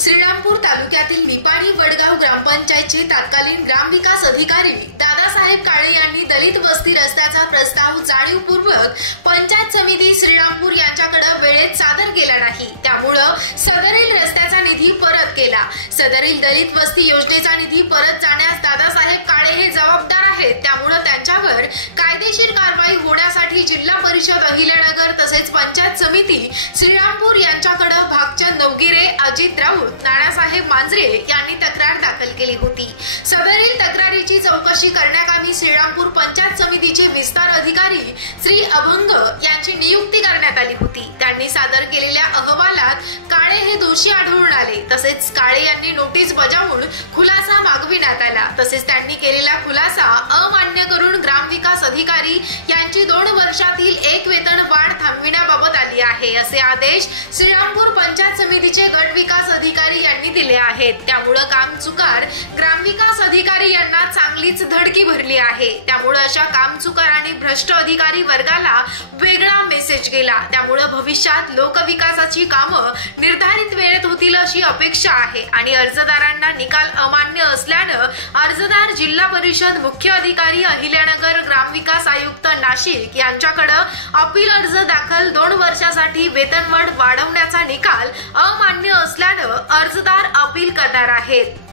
श्रीरामपूर तालुक्यातील निपाणी वडगाव ग्रामपंचायतचे तत्कालीन ग्रामविकास अधिकारी दादासाहेब काळे यांनी दलित वस्ती रस्त्याचा प्रस्ताव जाणीवपूर्वक पंचायत समिती श्रीरामपूर यांच्याकडे वेळेत सादर केला नाही। त्यामुळे सदरील रस्त्याचा निधी परत केला। सदरील दलित वस्ती योजनेचा निधी परत जाण्यास दादासाहेब काळे हे जबाबदार आहेत। त्यामुळे त्यांच्यावर कायदेशीर कारवाई होण्यासाठी जिल्हा परिषद अहिल्यानगर तसेच पंचायत समिती श्रीरामपूर यांच्याकडे भागचंद नवगिरे, अजित राऊत, नानासाहेब मांजरे यांनी तक्रार दाखल केली होती। सदरील तक्रारीची चौकशी करण्याकामी श्रीरामपूर पंचायत समितीचे विस्तार अधिकारी श्री अभंग यांची नियुक्ती करण्यात आली होती। त्यांनी सादर केलेल्या अहवालात काळे हे दोषी आढळून आले। तसेच काळे यांनी नोटीस बजावून खुलासा मागविण्यात आला। तसेच त्यांनी केलेला खुलासा अमान्य करून ग्रामविकास अधिकारी यांची 2 वर्षातील एक वेतन वाढ थांबविण्याबाबत आली आहे, असे आदेश श्रीरामपूर पंचायत समितीचे गट विकास अधिकारी यांनी दिले आहेत। त्यामुळे कामचुकार ग्रामविकास अधिकारी यांना चांगलीच धडकी भरली आहे। त्यामुळे अशा कामचुकार आणि भ्रष्ट अधिकारी वर्गाला वेगळा मेसेज गेला। त्यामुळे भविष्यात लोकविकासाची कामं निर्धारित वेळेत होतील अशी अपेक्षा आहे आणि अर्जदारांना निकाल अमान्य असल्याने अर्जदार जिल्हा परिषद मुख्य अधिकारी अहिल्यानगर, ग्रामविकास आयुक्त नाशिक यांच्याकडे अपील अर्ज दाखल 2 वर्षासाठी वेतनवाढ वाढवण्याचा निकाल अमान्य असल्याने अर्जदार अपील करणार आहेत।